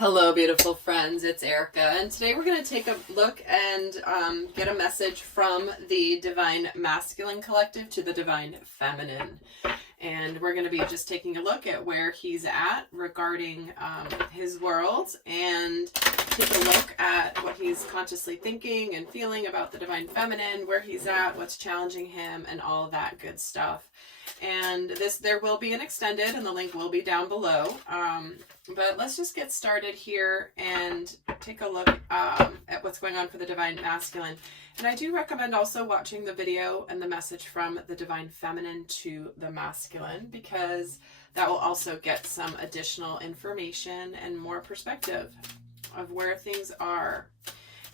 Hello, beautiful friends. It's Erika, and today we're going to take a look and get a message from the Divine Masculine Collective to the Divine Feminine. And we're going to be just taking a look at where he's at regarding his world, and take a look at what he's consciously thinking and feeling about the Divine Feminine, where he's at, what's challenging him, and all of that good stuff. And there will be an extended, and the link will be down below. But let's just get started here and take a look at what's going on for the Divine Masculine. And I do recommend also watching the video and the message from the Divine Feminine to the Masculine, because that will also get some additional information and more perspective of where things are.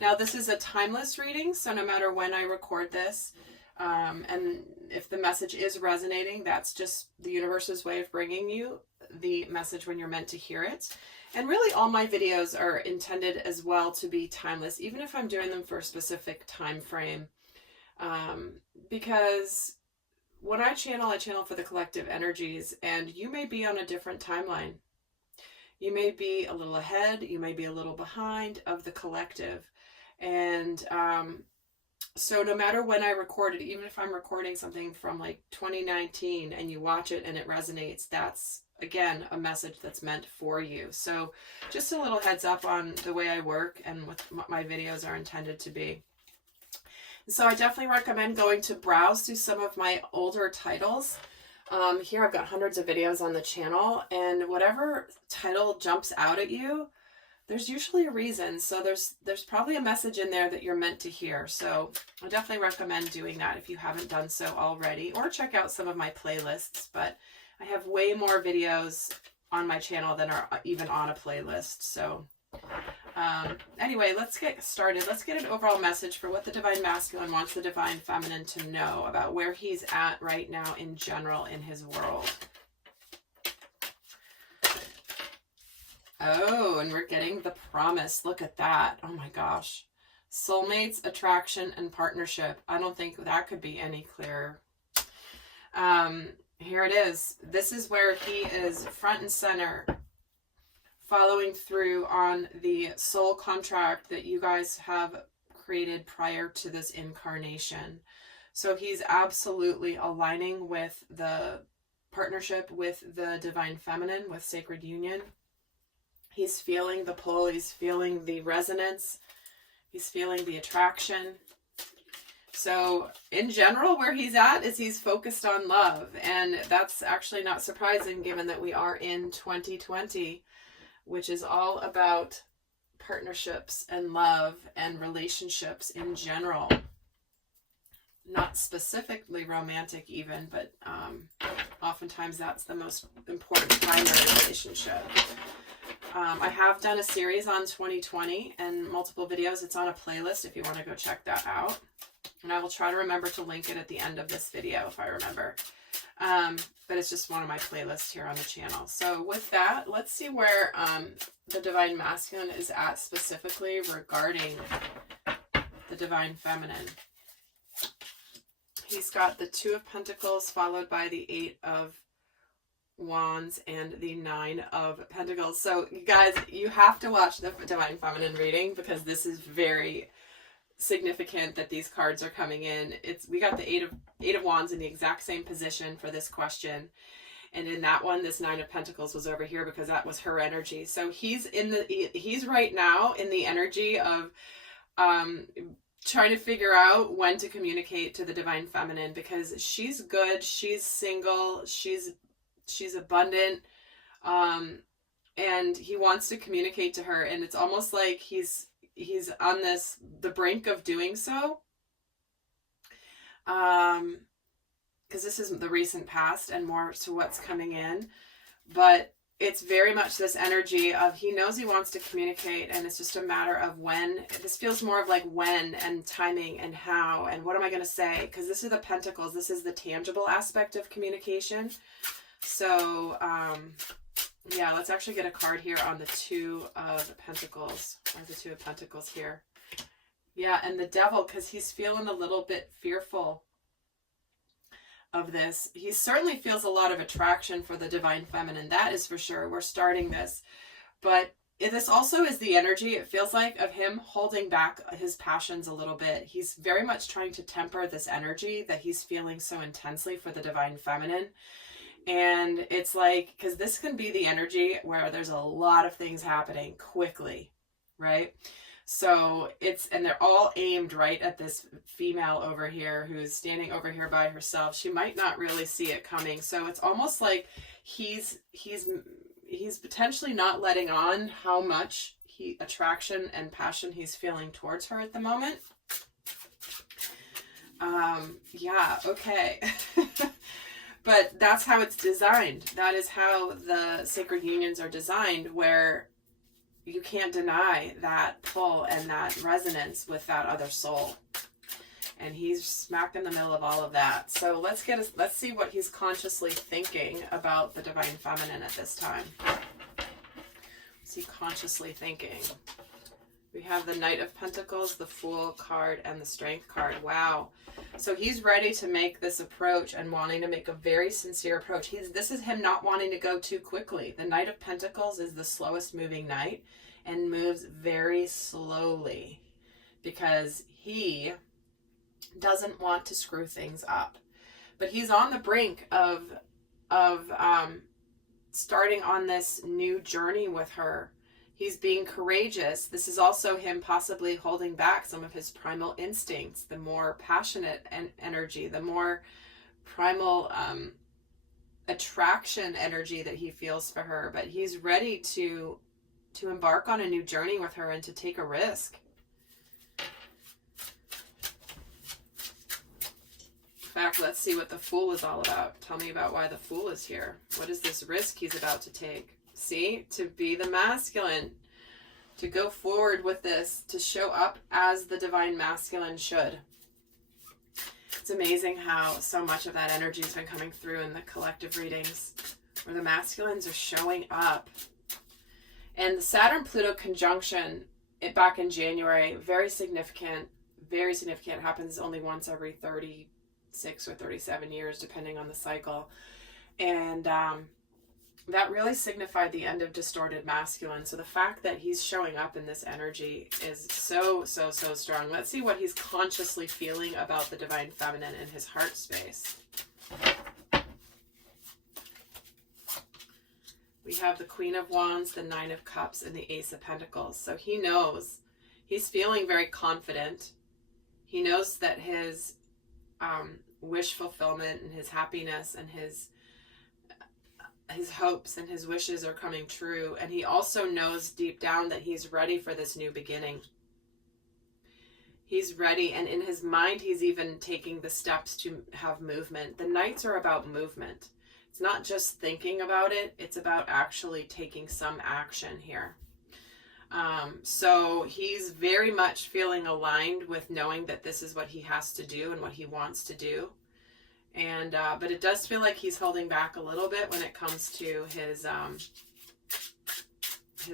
Now, this is a timeless reading, so no matter when I record this, and if the message is resonating, that's just the universe's way of bringing you the message when you're meant to hear it. And really all my videos are intended as well to be timeless, even if I'm doing them for a specific time frame. Because when I channel for the collective energies, and you may be on a different timeline. You may be a little ahead, you may be a little behind of the collective. And so no matter when I record it, even if I'm recording something from like 2019 and you watch it and it resonates, that's, again, a message that's meant for you. So just a little heads up on the way I work and what my videos are intended to be. So I definitely recommend going to browse through some of my older titles. Here I've got hundreds of videos on the channel, and whatever title jumps out at you, there's usually a reason. So there's probably a message in there that you're meant to hear. So I definitely recommend doing that if you haven't done so already, or check out some of my playlists. But I have way more videos on my channel than are even on a playlist. So anyway, let's get started. Let's get an overall message for what the Divine Masculine wants the Divine Feminine to know about where he's at right now in general in his world. Oh, and we're getting the promise. Look at that. Oh my gosh. Soulmates, attraction, and partnership. I don't think that could be any clearer. Here it is. This is where he is front and center, following through on the soul contract that you guys have created prior to this incarnation. So he's absolutely aligning with the partnership with the Divine Feminine, with Sacred Union. He's feeling the pull, he's feeling the resonance, he's feeling the attraction. So in general, where he's at is he's focused on love. And that's actually not surprising, given that we are in 2020, which is all about partnerships and love and relationships in general. Not specifically romantic even, but oftentimes that's the most important primary relationship. I have done a series on 2020 and multiple videos. It's on a playlist if you want to go check that out. And I will try to remember to link it at the end of this video if I remember. But it's just one of my playlists here on the channel. So with that, let's see where the Divine Masculine is at specifically regarding the Divine Feminine. He's got the 2 of Pentacles followed by the 8 of Wands and the 9 of Pentacles. So you guys, you have to watch the Divine Feminine reading, because this is very significant that these cards are coming in. We got the 8 of Wands in the exact same position for this question, and in that one this 9 of Pentacles was over here because that was her energy. So he's right now in the energy of trying to figure out when to communicate to the Divine Feminine, because she's good, she's single, she's abundant, and he wants to communicate to her, and it's almost like he's on the brink of doing so, because this is the recent past and more to what's coming in. But it's very much this energy of he knows he wants to communicate, and it's just a matter of when. This feels more of like when and timing and how and what am I going to say, because this is the Pentacles. This is the tangible aspect of communication. So yeah, let's actually get a card here on the 2 of Pentacles, or the 2 of Pentacles here. Yeah, and the Devil, because he's feeling a little bit fearful of this. He certainly feels a lot of attraction for the Divine Feminine, that is for sure. We're starting this. But this also is the energy, it feels like, of him holding back his passions a little bit. He's very much trying to temper this energy that he's feeling so intensely for the divine feminine. And it's like, because this can be the energy where there's a lot of things happening quickly, right? So and they're all aimed right at this female over here who's standing over here by herself. She might not really see it coming. So it's almost like he's potentially not letting on how much attraction and passion he's feeling towards her at the moment. Yeah, okay. But that's how it's designed. That is how the sacred unions are designed, where you can't deny that pull and that resonance with that other soul. And he's smack in the middle of all of that. So let's see what he's consciously thinking about the divine feminine at this time. What's he consciously thinking? We have the Knight of Pentacles, the Fool card, and the Strength card. Wow. So he's ready to make this approach and wanting to make a very sincere approach. This is him not wanting to go too quickly. The Knight of Pentacles is the slowest moving knight and moves very slowly because he doesn't want to screw things up. But he's on the brink of starting on this new journey with her. He's being courageous. This is also him possibly holding back some of his primal instincts, the more passionate energy, the more primal attraction energy that he feels for her. But he's ready to embark on a new journey with her and to take a risk. In fact, let's see what the Fool is all about. Tell me about why the Fool is here. What is this risk he's about to take? See, to be the masculine, to go forward with this, to show up as the divine masculine should. It's amazing how so much of that energy has been coming through in the collective readings, where the masculines are showing up. And the Saturn-Pluto conjunction back in January, very significant, happens only once every 36 or 37 years, depending on the cycle. And that really signified the end of distorted masculine. So the fact that he's showing up in this energy is so, so, so strong. Let's see what he's consciously feeling about the divine feminine in his heart space. We have the Queen of Wands, the Nine of Cups, and the Ace of Pentacles. So he knows. He's feeling very confident. He knows that his wish fulfillment and his happiness and his hopes and his wishes are coming true. And he also knows deep down that he's ready for this new beginning. He's ready, and in his mind he's even taking the steps to have movement. The Knights are about movement. It's not just thinking about it, it's about actually taking some action here. So he's very much feeling aligned with knowing that this is what he has to do and what he wants to do. And but it does feel like he's holding back a little bit when it comes to his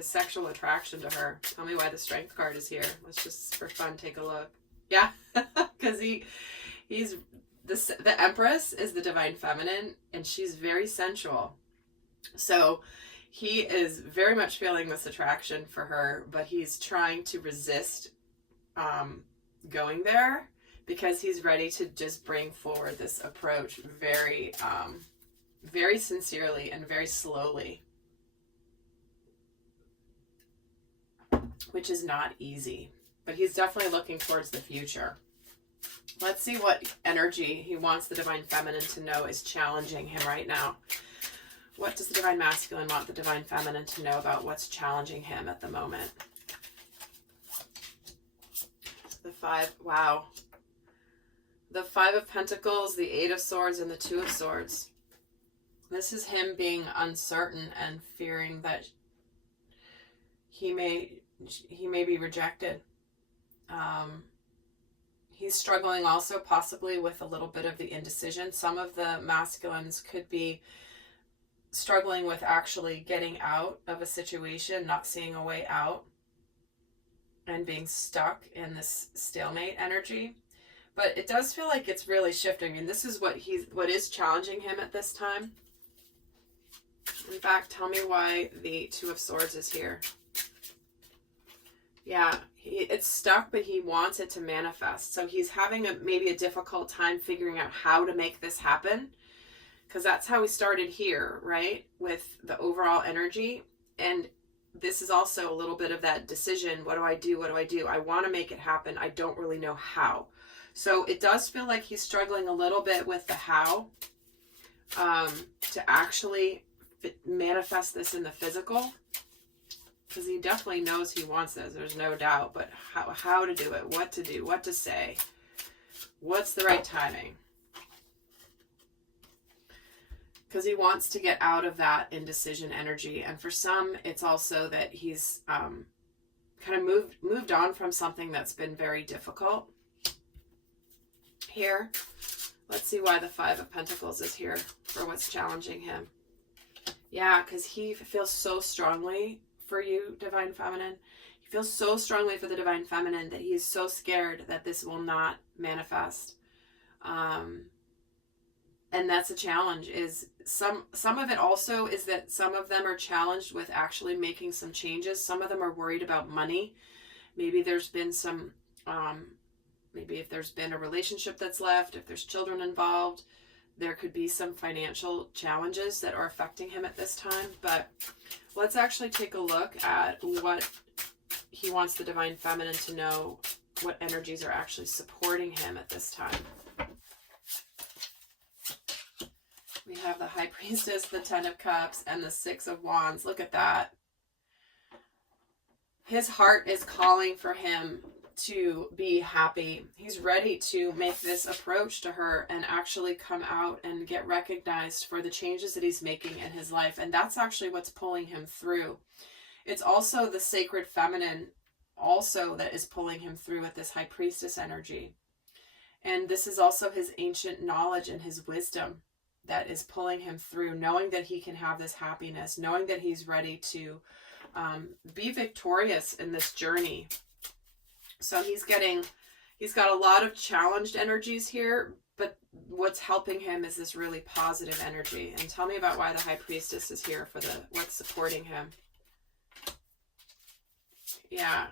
sexual attraction to her. Tell me why the Strength card is here. Let's just for fun take a look. Yeah, because he's the Empress is the divine feminine, and she's very sensual. So he is very much feeling this attraction for her, but he's trying to resist going there, because he's ready to just bring forward this approach very, very sincerely and very slowly, which is not easy, but he's definitely looking towards the future. Let's see what energy he wants the divine feminine to know is challenging him right now. What does the divine masculine want the divine feminine to know about what's challenging him at the moment? The Five, wow. The Five of Pentacles, the Eight of Swords, and the Two of Swords. This is him being uncertain and fearing that he may be rejected. He's struggling also possibly with a little bit of the indecision. Some of the masculines could be struggling with actually getting out of a situation, not seeing a way out, and being stuck in this stalemate energy. But it does feel like it's really shifting. I mean, this is what is challenging him at this time. In fact, tell me why the Two of Swords is here. Yeah, it's stuck, but he wants it to manifest. So he's having maybe a difficult time figuring out how to make this happen, because that's how we started here, right? With the overall energy. And this is also a little bit of that decision. What do I do? What do I do? I want to make it happen. I don't really know how. So it does feel like he's struggling a little bit with the how, to actually manifest this in the physical. Because he definitely knows he wants this, there's no doubt. But how to do it, what to do, what to say, what's the right timing. Because he wants to get out of that indecision energy. And for some, it's also that he's kind of moved on from something that's been very difficult. Here, let's see why the Five of Pentacles is here for what's challenging him. Yeah, because he feels so strongly for you, Divine Feminine. He feels so strongly for the Divine Feminine that he is so scared that this will not manifest. And that's a challenge. Is some of it also is that some of them are challenged with actually making some changes. Some of them are worried about money. Maybe there's been some, maybe if there's been a relationship that's left, if there's children involved, there could be some financial challenges that are affecting him at this time. But let's actually take a look at what he wants the Divine Feminine to know, what energies are actually supporting him at this time. We have the High Priestess, the Ten of Cups, and the Six of Wands. Look at that. His heart is calling for him to be happy. He's ready to make this approach to her and actually come out and get recognized for the changes that he's making in his life. And that's actually what's pulling him through. It's also the Sacred Feminine also that is pulling him through with this High Priestess energy. And this is also his ancient knowledge and his wisdom that is pulling him through, knowing that he can have this happiness, knowing that he's ready to be victorious in this journey. So he's got a lot of challenged energies here, but what's helping him is this really positive energy. And tell me about why the High Priestess is here for what's supporting him. Yeah,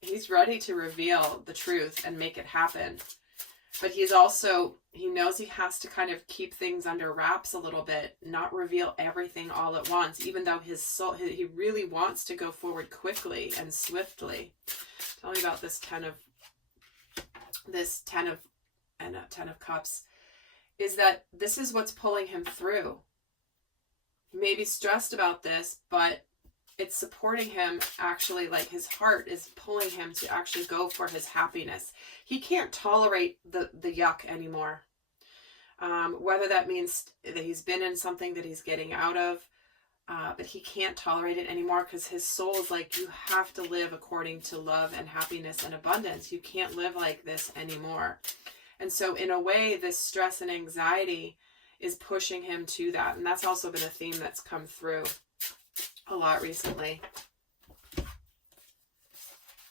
he's ready to reveal the truth and make it happen. But he knows he has to kind of keep things under wraps a little bit, not reveal everything all at once, even though his soul, he really wants to go forward quickly and swiftly. Tell me about this Ten of Cups. Is that this is what's pulling him through. He may be stressed about this, but it's supporting him actually, like his heart is pulling him to actually go for his happiness. He can't tolerate the yuck anymore. Whether that means that he's been in something that he's getting out of, but he can't tolerate it anymore because his soul is like, you have to live according to love and happiness and abundance. You can't live like this anymore. And so in a way, this stress and anxiety is pushing him to that. And that's also been a theme that's come through a lot recently.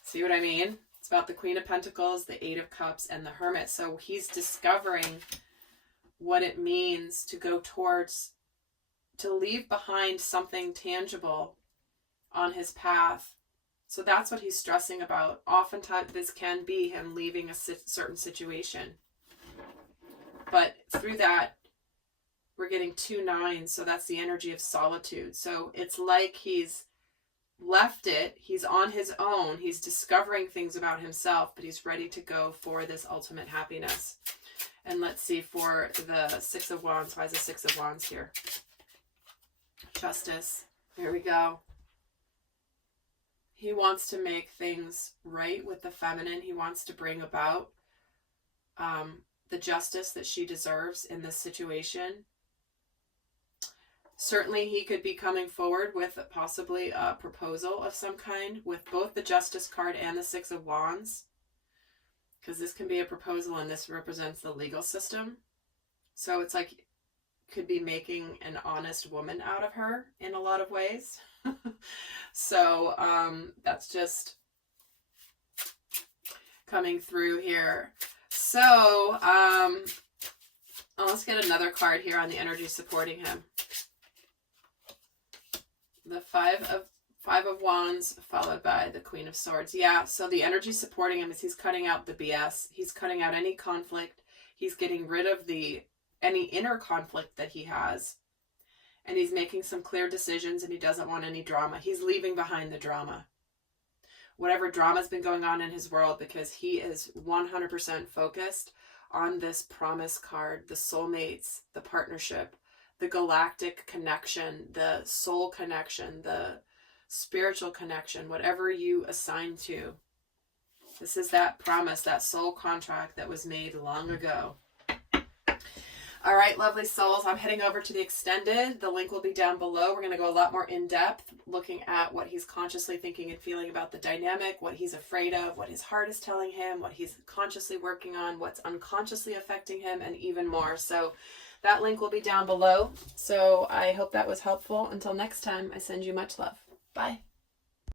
See what I mean? It's about the Queen of Pentacles, the Eight of Cups, and the Hermit. So he's discovering what it means to go towards, to leave behind something tangible on his path. So that's what he's stressing about. Oftentimes this can be him leaving a certain situation. But through that, we're getting 2 9s, so that's the energy of solitude. So it's like he's left it, he's on his own, he's discovering things about himself, but he's ready to go for this ultimate happiness. And let's see for the Six of Wands. Why is the Six of Wands here? Justice. Here we go. He wants to make things right with the feminine. He wants to bring about the justice that she deserves in this situation. Certainly he could be coming forward with possibly a proposal of some kind with both the Justice card and the Six of Wands. Because this can be a proposal and this represents the legal system. So it's like, could be making an honest woman out of her in a lot of ways. So that's just coming through here. So let's get another card here on the energy supporting him. The Five Five of Wands followed by the Queen of Swords. Yeah, so the energy supporting him is he's cutting out the BS. He's cutting out any conflict. He's getting rid of any inner conflict that he has. And he's making some clear decisions, and he doesn't want any drama. He's leaving behind the drama. Whatever drama's been going on in his world, because he is 100% focused on this promise card, the soulmates, the partnership, the galactic connection, the soul connection, the spiritual connection, whatever you assign to. This is that promise, that soul contract that was made long ago. All right, lovely souls, I'm heading over to the extended. The link will be down below. We're going to go a lot more in depth, looking at what he's consciously thinking and feeling about the dynamic, what he's afraid of, what his heart is telling him, what he's consciously working on, what's unconsciously affecting him, and even more. So that link will be down below. So I hope that was helpful. Until next time, I send you much love. Bye.